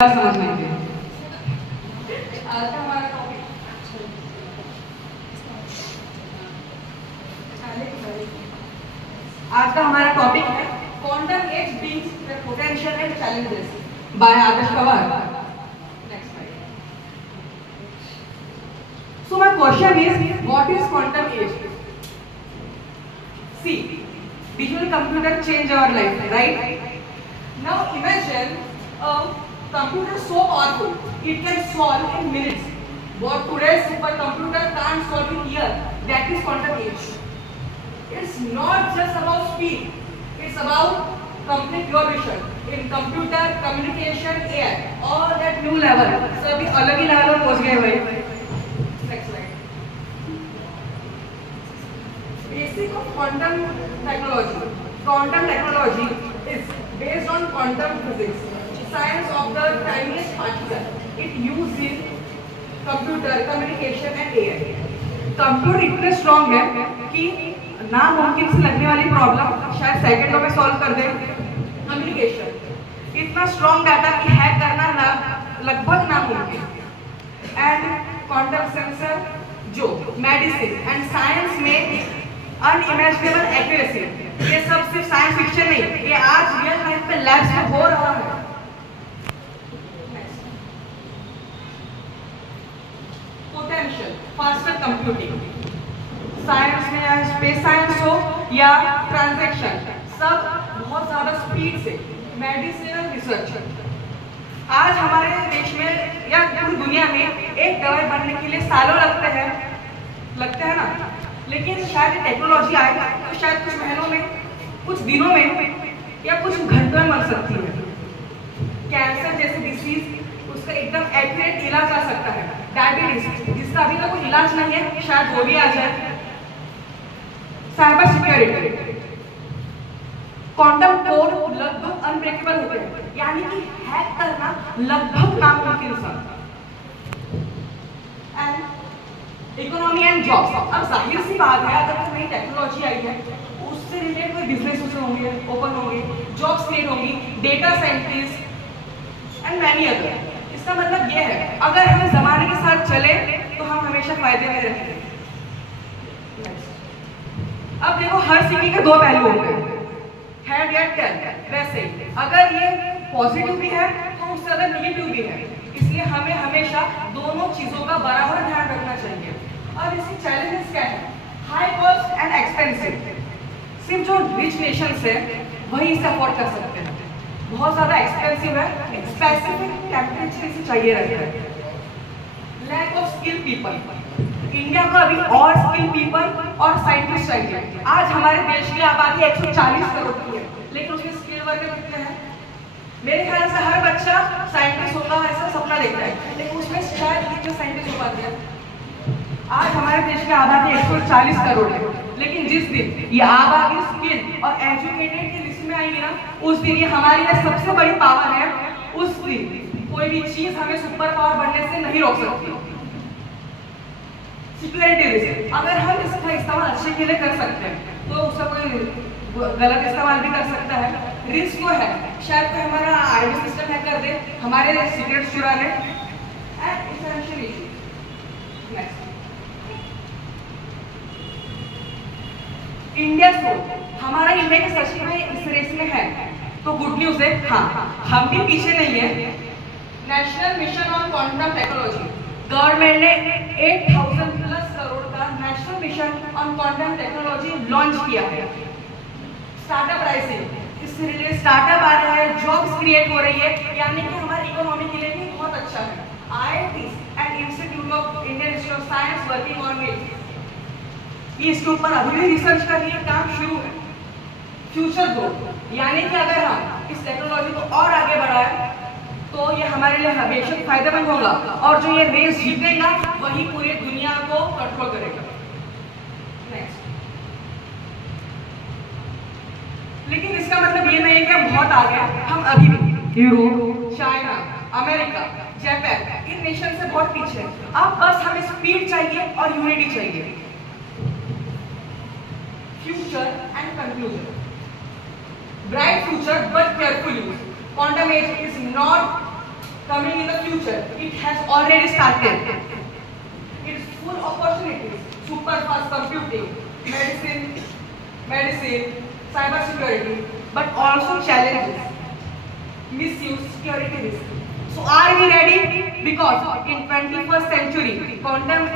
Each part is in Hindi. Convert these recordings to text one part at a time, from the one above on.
समझने के आज का हमारा टॉपिक है quantum age brings the potential and challenges by Adarsh Pawar. Next slide. So my question is what is quantum age? See, digital computer change our life, right? Now imagine a computer so powerful it can solve in minutes what today's supercomputer can't solve in years. That is quantum age. It's not just about speed, it's about complete your vision in computer communication AI all that new level. सभी अलग ही लेवल पर पहुंच गए भाई। Next slide. Basic of quantum technology. Quantum technology is based on quantum physics, science of the tiniest particle. It used in computer communication and AI. Computer इतने स्ट्रॉन्ग है कि नामुमकिन से लगने वाली प्रॉब्लम शायद सेकंडों में सॉल्व कर दे। कम्युनिकेशन इतना स्ट्रॉन्ग डाटा कि हैक करना लगभग नामुमकिन। एंड क्वांटम सेंसर जो मेडिसिन एंड साइंस में अनइमेजिनेबल एक्यूरेसी, ये सब सिर्फ साइंस फिक्शन नहीं, ये आज रियल लाइफ में लैब्स में हो रहा है। पोटेंशियल फास्टर कंप्यूटिंग, साइंस में या स्पेस साइंस हो या ट्रांजैक्शन, सब बहुत ज्यादा स्पीड से। मेडिसिनल रिसर्च, आज हमारे देश में या पूरी दुनिया में एक दवाई बनने के लिए सालों लगते हैं ना, लेकिन शायद टेक्नोलॉजी आए तो शायद कुछ महीनों में, कुछ दिनों में या कुछ घंटों में बन सकती है। कैंसर जैसे डिसीज उसका एकदम एक्यूरेट इलाज आ सकता है। डायबिटीज जिसका अभी तक कोई इलाज नहीं है, शायद वो भी आ जाए। साइबर सिक्योरिटी, क्वांटम कोड लगभग अनब्रेकेबल होते हैं, यानी कि हैक करना लगभग नामुमकिन सा। एंड इकोनॉमी एंड जॉब्स, अब जाहिर सी बात है अगर कोई नई टेक्नोलॉजी आई है उससे रिलेटेड कोई बिजनेस होंगे, ओपन होंगे, जॉब्स क्रिएट होंगी, data scientist and many other. इसका मतलब यह है अगर हम जमाने के साथ चले तो हम हमेशा फायदे में रहेंगे। अब देखो हर सिक्के के दो पहलू होते हैं, हेड या टेल। वैसे अगर ये पॉजिटिव भी है तो उससे ज्यादा नेगेटिव भी है, इसलिए हमें हमेशा दोनों चीजों का बराबर ध्यान रखना चाहिए। और इसकी चैलेंजेस क्या है? हाई कॉस्ट एंड एक्सपेंसिव, सिर्फ जो रिच नेशंस है वही इसे अफोर्ड कर सकते हैं। बहुत ज्यादा एक्सपेंसिव है, स्पेसिफिक टेम्परेचर इसे चाहिए रहता है। Lack of skill people, India को अभी और स्किल पीपल और साइंटिस्ट चाहिए। आज हमारे देश की आबादी 140 करोड़ की है, लेकिन उसमें स्किल वर्कर कितने हैं? मेरे ख्याल से हर बच्चा साइंटिस्ट होगा ऐसा सपना देखता है, लेकिन उसमें शायद कितने साइंटिस्ट हो पाते हैं? आज हमारे देश की आबादी 140 करोड़ है, लेकिन जिस दिन ये आबादी स्किल और एजुकेटेड की लिस्ट में आएगी ना, उस दिन ये हमारी लिए सबसे बड़ी पावर है। उस दिन कोई भी चीज हमें सुपर पावर बनने से नहीं रोक सकती। सिक्योरिटी रिस्क, अगर हम इसका इस्तेमाल अच्छे के लिए कर सकते हैं तो उसका कोई गलत इस्तेमाल भी कर सकता है। रिस्क वो है शायद कोई हमारा आईडी सिस्टम हैक कर दे, हमारे सीक्रेट्स चुरा ले। And essential issue, next India soul, हमारा इंडिया के सच में इस रेस में है तो गुड न्यूज है, हाँ हम भी पीछे नहीं है। National mission on quantum technology, government ने 8000 प्लस करोड़ का national mission on quantum technology launch किया है। स्टार्टअप राइजिंग, इससे रिलेटेड स्टार्टअप आ रहे हैं, जॉब्स क्रिएट हो रही है, यानी कि हमारी इकोनॉमी के लिए भी बहुत अच्छा है। IIT and institute of Indian institute of science working on it, इसके ऊपर अभी भी रिसर्च कर रही है, काम शुरू है। फ्यूचर ग्रोथ, यानी कि अगर हम इस टेक्नोलॉजी को और आगे बढ़ाएं तो ये हमारे लिए हमेशा फायदेमंद होगा, और जो ये रेस जीतेगा वही पूरी दुनिया को कंट्रोल करेगा। नेक्स्ट, लेकिन इसका मतलब ये नहीं है कि हम बहुत आगे हैं, हम अभी भी यूरोप, चाइना, अमेरिका, जापान, इन नेशन से बहुत पीछे हैं। अब बस हमें स्पीड चाहिए और यूनिटी चाहिए। Future and conclusion, bright future but careful use. Quantum age is not coming in the future. It has already started. It's full opportunities. Super fast computing, medicine, cyber security, but also challenges, misuse, security risk. So are we ready? Because in 21st century, quantum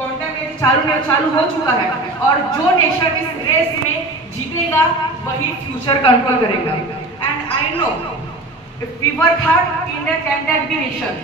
age चालू हो चुका है और जो नेशन इस रेस में जीतेगा वही फ्यूचर कंट्रोल करेगा. And I know if we work hard, India can be nation.